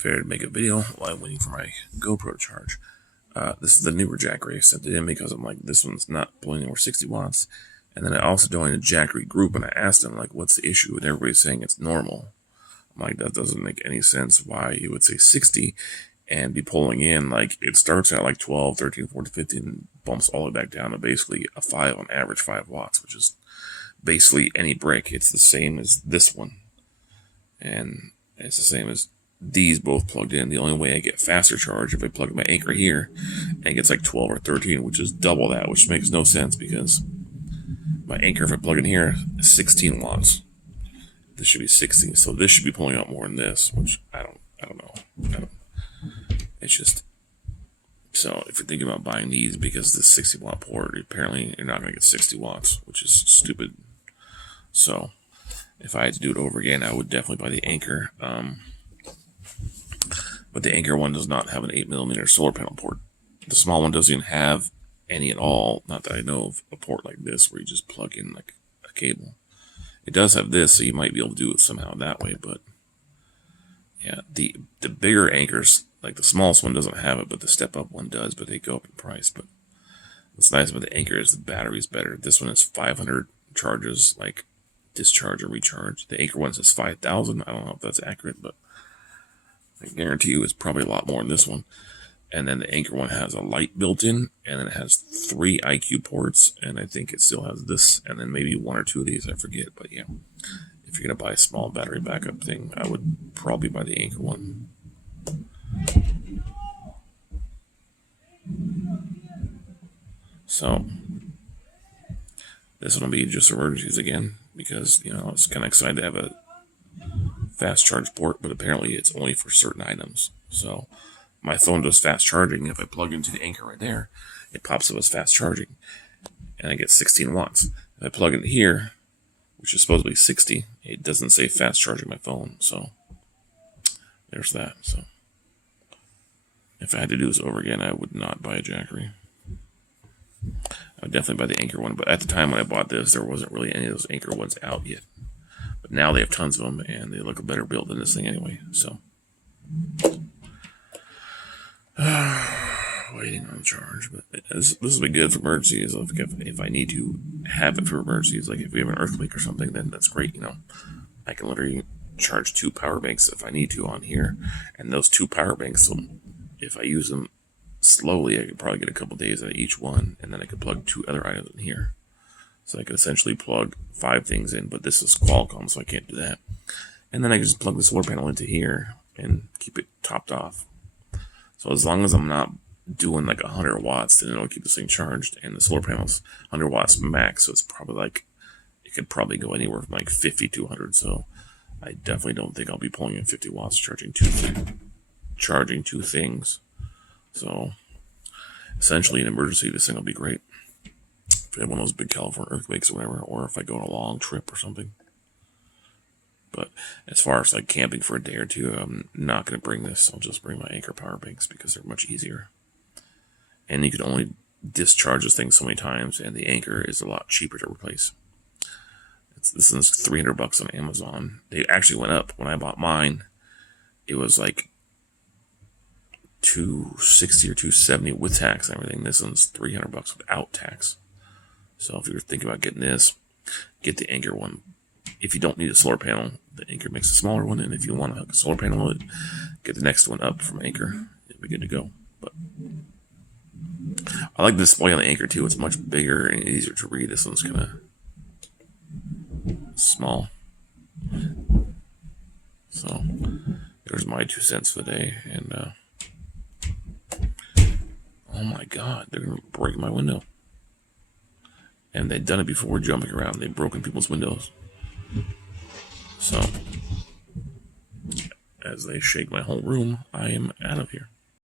Figured to make a video while I'm waiting for my GoPro to charge. This is the newer jackery I sent it in because I'm like, this one's not pulling over 60 watts. And then I also joined a jackery group and I asked them, like, what's the issue? And everybody's saying it's normal. I'm like, that doesn't make any sense why you would say 60 and be pulling in. Like, it starts at like 12, 13, 14, 15, and bumps all the way back down to basically a 5 on average, 5 watts, which is basically any brick. It's the same as this one. And it's the same as these both plugged in. The only way I get faster charge if I plug my anchor here, and it gets like 12 or 13, which is double that, which makes no sense because my anchor, if I plug in here, is 16 watts. This should be 16, so this should be pulling out more than this, which I don't know. It's just, so if you're thinking about buying these because this 60 watt port, apparently you're not going to get 60 watts, which is stupid. So if I had to do it over again, I would definitely buy the anchor. But the anchor one does not have an 8mm solar panel port. The small one doesn't even have any at all. Not that I know of a port like this where you just plug in like a cable. It does have this, so you might be able to do it somehow that way. But yeah, the bigger anchors, like the smallest one doesn't have it, but the step up one does. But they go up in price. But what's nice about the anchor is the battery's better. This one is 500 charges, like discharge or recharge. The anchor one says 5,000. I don't know if that's accurate, but I guarantee you it's probably a lot more than this one. And then the anchor one has a light built in, and then it has 3 IQ ports, and I think it still has this, and then maybe 1 or 2 of these, I forget. But yeah, if you're going to buy a small battery backup thing, I would probably buy the anchor one. So this one will be just emergencies again, because, you know, it's kind of excited to have a fast charge port, but apparently it's only for certain items. So my phone does fast charging. If I plug into the anchor right there, it pops up as fast charging, and I get 16 watts. If I plug in here, which is supposed to be 60, it doesn't say fast charging my phone. So there's that. So if I had to do this over again, I would not buy a jackery. I would definitely buy the anchor one, but at the time when I bought this, there wasn't really any of those anchor ones out yet. But now they have tons of them, and they look a better build than this thing anyway. So waiting on charge, but this will be good for emergencies. If I need to have it for emergencies, like if we have an earthquake or something, then that's great. You know, I can literally charge 2 power banks if I need to on here, and those 2 power banks, if I use them slowly, I could probably get a couple days out of each one, and then I could plug 2 other items in here. So I could essentially plug 5 things in, but this is Qualcomm, so I can't do that. And then I can just plug the solar panel into here and keep it topped off. So as long as I'm not doing like 100 watts, then it'll keep this thing charged. And the solar panel's 100 watts max, so it's probably like, it could probably go anywhere from like 50 to 100. So I definitely don't think I'll be pulling in 50 watts charging two things. So essentially in an emergency, this thing will be great. If I have one of those big California earthquakes or whatever, or if I go on a long trip or something. But as far as like camping for a day or two, I'm not going to bring this. I'll just bring my anchor power banks because they're much easier. And you can only discharge this thing so many times, and the anchor is a lot cheaper to replace. This is $300 on Amazon. They actually went up. When I bought mine, it was like $260 or $270 with tax and everything. This one's $300 without tax. So if you're thinking about getting this, get the anchor one. If you don't need a solar panel, the anchor makes a smaller one, and if you want to hook a solar panel with it, get the next one up from anchor. It'll be good to go. But I like the display on the anchor too. It's much bigger and easier to read. This one's kind of small. So there's my 2 cents for the day. And oh my God, they're gonna break my window. And they've done it before, jumping around. They've broken people's windows. So as they shake my whole room, I am out of here.